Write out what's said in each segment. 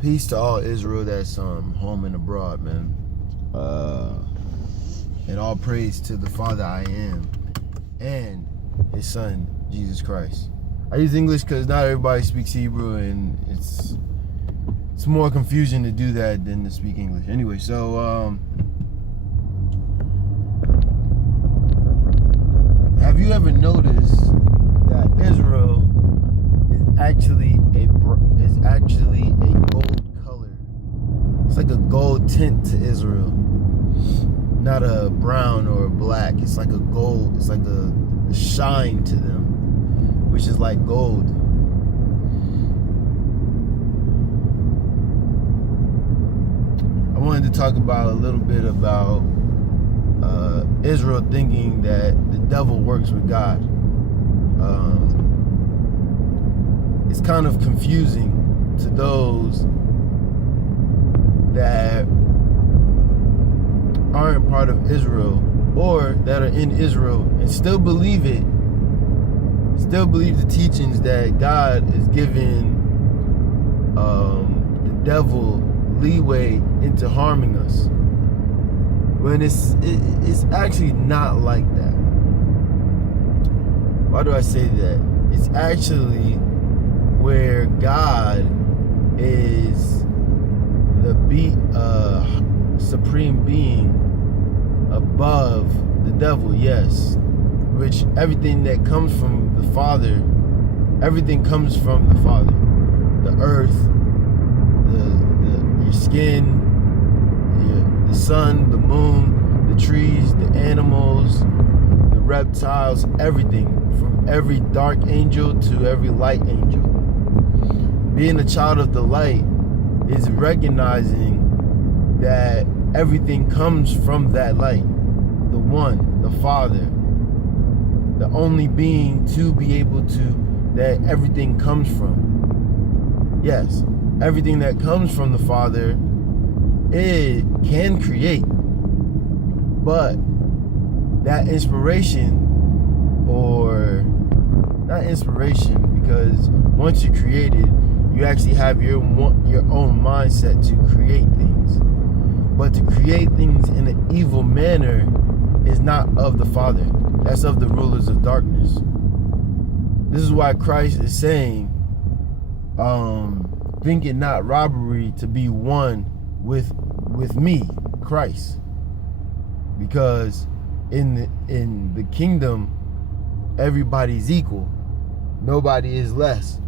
Peace to all Israel that's home and abroad, man. And all praise to the Father I am and His Son, Jesus Christ. I use English because not everybody speaks Hebrew, and it's more confusion to do that than to speak English. Anyway, so have you ever noticed that Israel is actually a gold color? It's like a gold tint to Israel, not a brown or a black. It's like a gold. It's like a shine to them, which is like gold. I wanted to talk about a little bit about Israel thinking that the devil works with God. It's kind of confusing to those that aren't part of Israel or that are in Israel and still believe it, still believe the teachings that God is giving the devil leeway into harming us, when it's actually not like that. Why do I say that? It's actually where God is the supreme being above the devil, yes. Which everything that comes from the Father, everything comes from the Father. The earth, your skin, the sun, the moon, the trees, the animals, the reptiles, everything, from every dark angel to every light angel. Being a child of the light is recognizing that everything comes from that light, the one, the Father, the only being to be able to, that everything comes from. Yes, everything that comes from the Father, it can create, but that inspiration, or not inspiration, because once you create it, you actually have your own mindset to create things. But to create things in an evil manner is not of the Father. That's of the rulers of darkness. This is why Christ is saying, think it not robbery to be one with me, Christ. Because in the kingdom, everybody's equal. Nobody is less.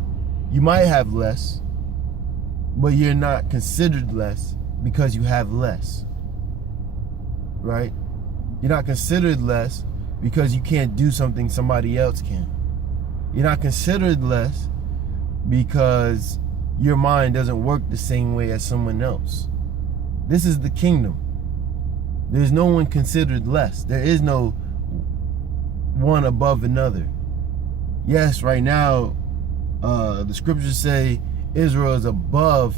You might have less, but you're not considered less because you have less, right? You're not considered less because you can't do something somebody else can. You're not considered less because your mind doesn't work the same way as someone else. This is the kingdom. There's no one considered less. There is no one above another. Yes, right now, the scriptures say Israel is above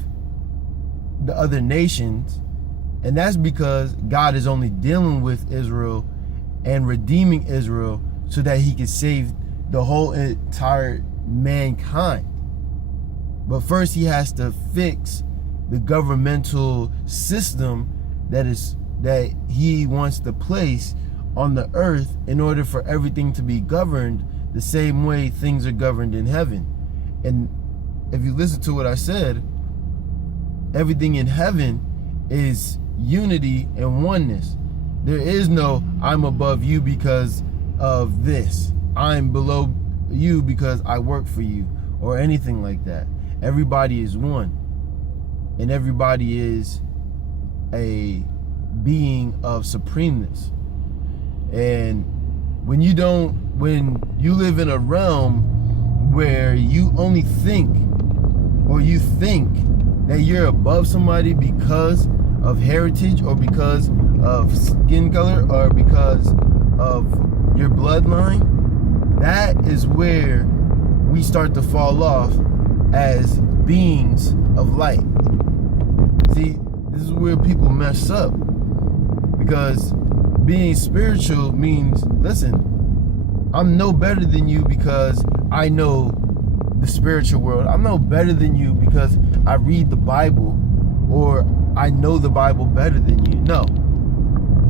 the other nations, and that's because God is only dealing with Israel and redeeming Israel so that He can save the whole entire mankind. But first He has to fix the governmental system that He wants to place on the earth in order for everything to be governed the same way things are governed in heaven. And if you listen to what I said, everything in heaven is unity and oneness. There is no I'm above you because of this, I'm below you because I work for you, or anything like that. Everybody is one, and everybody is a being of supremeness. And when you live in a realm where you only think, or you think that you're above somebody because of heritage, or because of skin color, or because of your bloodline, that is where we start to fall off as beings of light. See, this is where people mess up, because being spiritual means, listen, I'm no better than you because I know the spiritual world. I'm no better than you because I read the Bible or I know the Bible better than you. No,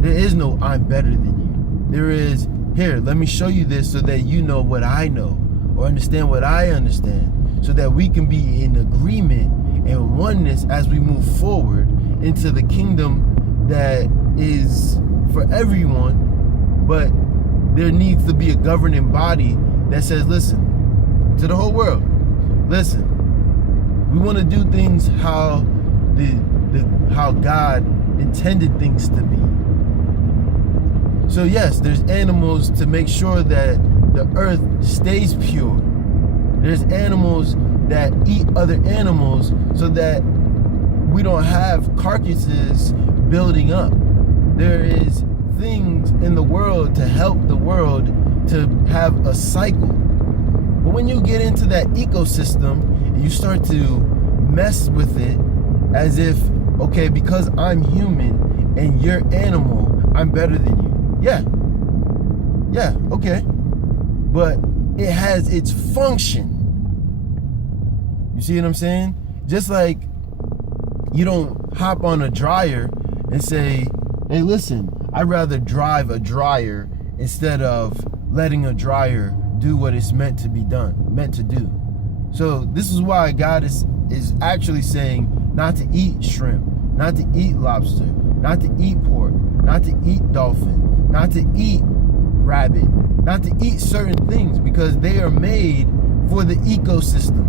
there is no I'm better than you. There is, here, let me show you this so that you know what I know or understand what I understand, so that we can be in agreement and oneness as we move forward into the kingdom that is for everyone. But there needs to be a governing body that says, listen, to the whole world, listen, we want to do things how how God intended things to be. So yes, there's animals to make sure that the earth stays pure. There's animals that eat other animals so that we don't have carcasses building up. There is things in the world to help the world to have a cycle. But when you get into that ecosystem and you start to mess with it as if, okay, because I'm human and you're animal, I'm better than you. Yeah, okay. But it has its function. You see what I'm saying? Just like you don't hop on a dryer and say, hey, listen, I'd rather drive a dryer instead of letting a dryer do what it's meant to be done, meant to do. So this is why God is actually saying not to eat shrimp, not to eat lobster, not to eat pork, not to eat dolphin, not to eat rabbit, not to eat certain things, because they are made for the ecosystem.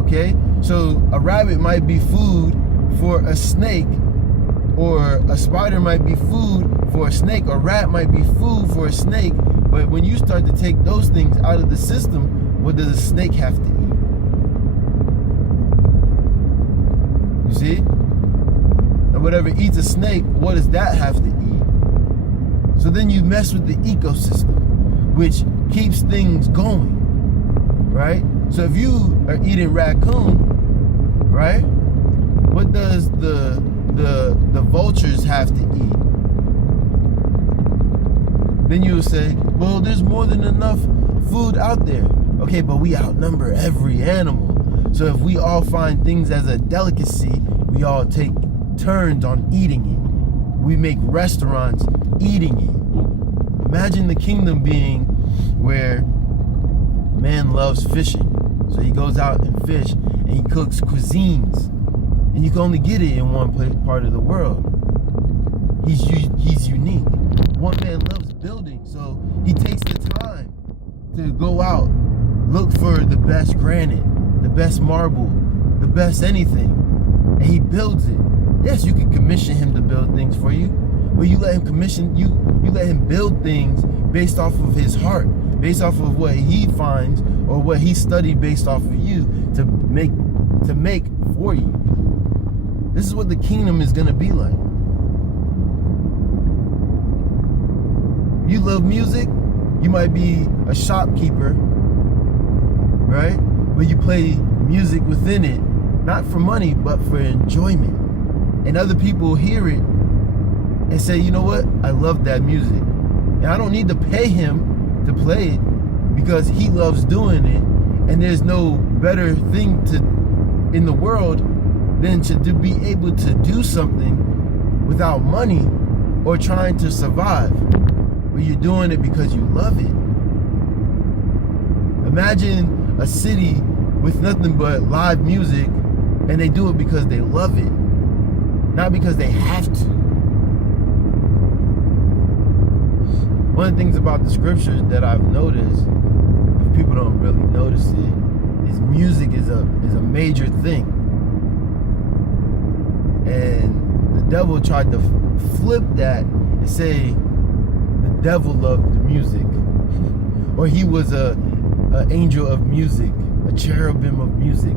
Okay? So a rabbit might be food for a snake, or a spider might be food for a snake, or a rat might be food for a snake. But when you start to take those things out of the system, what does a snake have to eat? You see? And whatever eats a snake, what does that have to eat? So then you mess with the ecosystem, which keeps things going, right? So if you are eating raccoon, right? What does the vultures have to eat? Then you will say, well, there's more than enough food out there. Okay, but we outnumber every animal. So if we all find things as a delicacy, we all take turns on eating it. We make restaurants eating it. Imagine the kingdom being where man loves fishing. So he goes out and fish and he cooks cuisines. And you can only get it in one part of the world. He's unique. One man loves building, so he takes the time to go out, look for the best granite, the best marble, the best anything, and he builds it. Yes, you can commission him to build things for you, but you let him commission you let him build things based off of his heart, based off of what he finds or what he studied based off of you to make for you. This is what the kingdom is going to be like. You love music, you might be a shopkeeper, right? But you play music within it, not for money, but for enjoyment. And other people hear it and say, you know what? I love that music. And I don't need to pay him to play it because he loves doing it. And there's no better thing in the world than to be able to do something without money or trying to survive. But you're doing it because you love it. Imagine a city with nothing but live music and they do it because they love it, not because they have to. One of the things about the scriptures that I've noticed, if people don't really notice it, is music is a major thing. And the devil tried to flip that and say the devil loved the music, or he was an angel of music, a cherubim of music.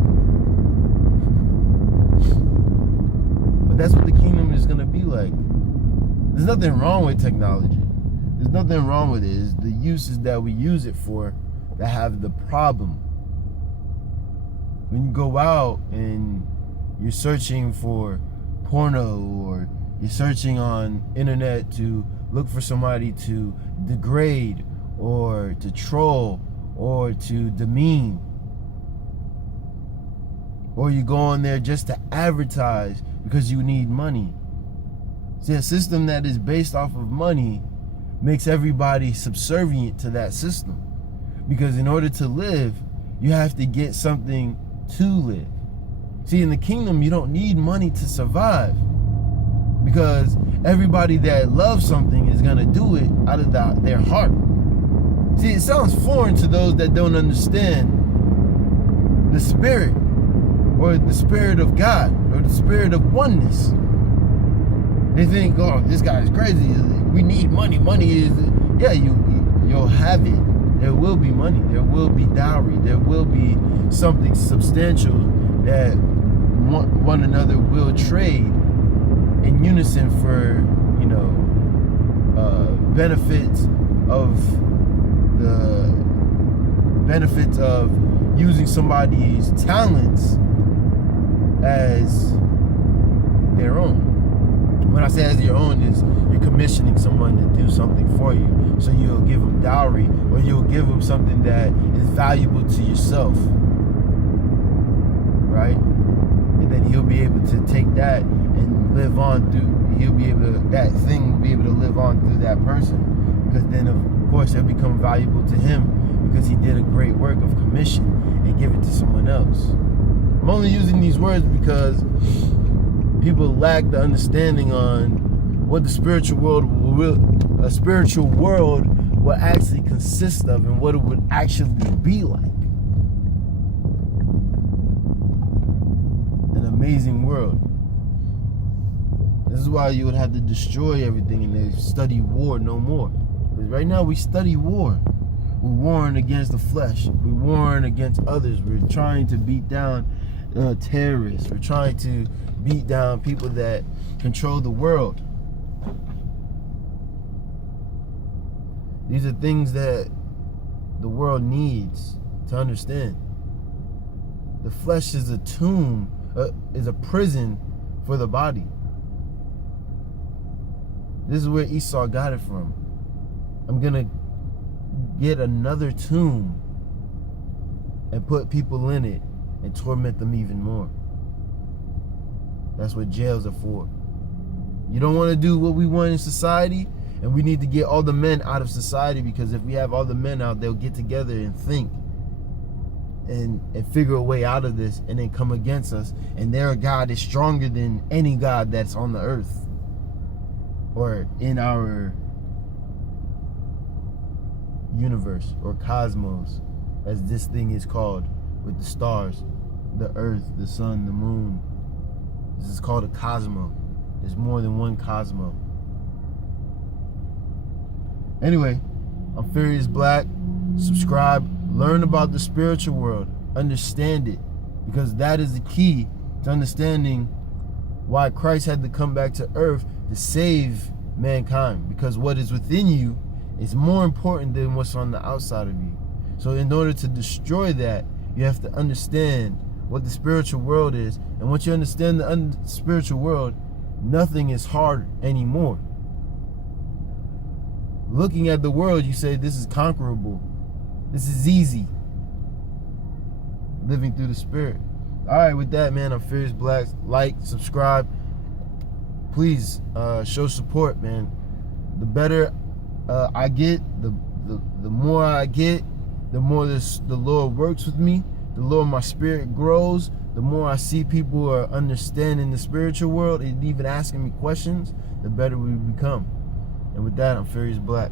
But that's what the kingdom is going to be like. There's nothing wrong with technology. There's nothing wrong with it. It's the uses that we use it for that have the problem. When you go out and you're searching for porno, or you're searching on internet to look for somebody to degrade or to troll or to demean, Or you go on there just to advertise because you need money. See, a system that is based off of money makes everybody subservient to that system. Because in order to live, you have to get something to live. See, in the kingdom, you don't need money to survive. Because everybody that loves something is going to do it out of their heart. See, it sounds foreign to those that don't understand the spirit, or the spirit of God, or the spirit of oneness. They think, oh, this guy is crazy. We need money. Money is, yeah, you'll have it. There will be money. There will be dowry. There will be something substantial that one another will trade in unison for, benefits of using somebody's talents as their own. When I say as your own, is you're commissioning someone to do something for you. So you'll give them dowry, or you'll give them something that is valuable to yourself, right? And then he'll be able to take that and live on through. That thing will be able to live on through that person, because then of course it'll become valuable to him because he did a great work of commission and give it to someone else. I'm only using these words because people lack the understanding on what the spiritual world will actually consist of, and what it would actually be like. An amazing world. This is why you would have to destroy everything and they study war no more. Because right now we study war. We're warring against the flesh. We're warring against others. We're trying to beat down terrorists. We're trying to beat down people that control the world. These are things that the world needs to understand. The flesh is a tomb, is a prison for the body. This is where Esau got it from. I'm going to get another tomb and put people in it and torment them even more. That's what jails are for. You don't want to do what we want in society, and we need to get all the men out of society, because if we have all the men out, they'll get together and think and figure a way out of this, and then come against us, and their God is stronger than any God that's on the earth or in our universe, or cosmos, as this thing is called, with the stars, the earth, the sun, the moon. This is called a cosmo. There's more than one cosmo. Anyway, I'm Furious Black. Subscribe, learn about the spiritual world, understand it, because that is the key to understanding why Christ had to come back to earth to save mankind, because what is within you is more important than what's on the outside of you. So in order to destroy that, you have to understand what the spiritual world is, and once you understand the spiritual world, nothing is hard anymore. Looking at the world, you say, this is conquerable, this is easy. Living through the spirit. Alright, with that, man, I'm Furious Black. Like, subscribe. Please show support, man. The better I get, the more I get, the more the Lord works with me, the more my spirit grows, the more I see people who are understanding the spiritual world and even asking me questions, the better we become. And with that, I'm Furious Black.